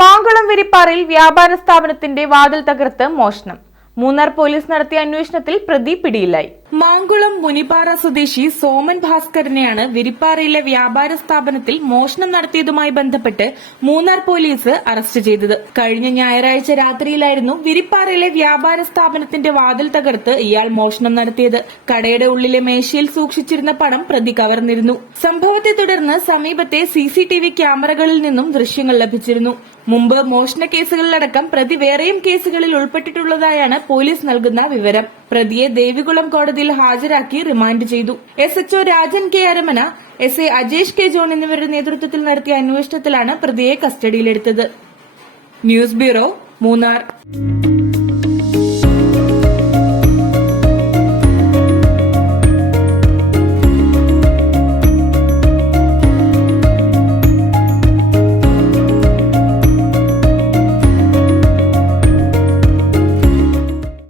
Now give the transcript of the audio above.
മാങ്കുളം വിരിപ്പാറയിൽ വ്യാപാര സ്ഥാപനത്തിന്റെ വാതിൽ തകർത്ത് മോഷണം. മൂന്നാർ പോലീസ് നടത്തിയ അന്വേഷണത്തിൽ പ്രതി പിടിയിലായി. മാങ്കുളം മുനിപ്പാറ സ്വദേശി സോമൻ ഭാസ്കരനെയാണ് വിരിപ്പാറയിലെ വ്യാപാര സ്ഥാപനത്തിൽ മോഷണം നടത്തിയതുമായി ബന്ധപ്പെട്ട് മൂന്നാർ പോലീസ് അറസ്റ്റ് ചെയ്തത്. കഴിഞ്ഞ ഞായറാഴ്ച രാത്രിയിലായിരുന്നു വിരിപ്പാറയിലെ വ്യാപാര സ്ഥാപനത്തിന്റെ വാതിൽ തകർത്ത് ഇയാൾ മോഷണം നടത്തിയത്. കടയുടെ ഉള്ളിലെ മേശയിൽ സൂക്ഷിച്ചിരുന്ന പണം പ്രതി കവർന്നിരുന്നു. സംഭവത്തെ തുടർന്ന് സമീപത്തെ CCTV ക്യാമറകളിൽ നിന്നും ദൃശ്യങ്ങൾ ലഭിച്ചിരുന്നു. മുമ്പ് മോഷണ കേസുകളിലടക്കം പ്രതി വേറെയും കേസുകളിൽ ഉൾപ്പെട്ടിട്ടുള്ളതായാണ് പോലീസ് നൽകുന്ന വിവരം. പ്രതിയെ ദേവികുളം കോടതിയിൽ ഹാജരാക്കി റിമാൻഡ് ചെയ്തു. SHO Rajan K അരമന, SA Ajesh K John എന്നിവരുടെ നേതൃത്വത്തിൽ നടത്തിയ അന്വേഷണത്തിലാണ് പ്രതിയെ കസ്റ്റഡിയിലെടുത്തത്. News bureau, Munnar.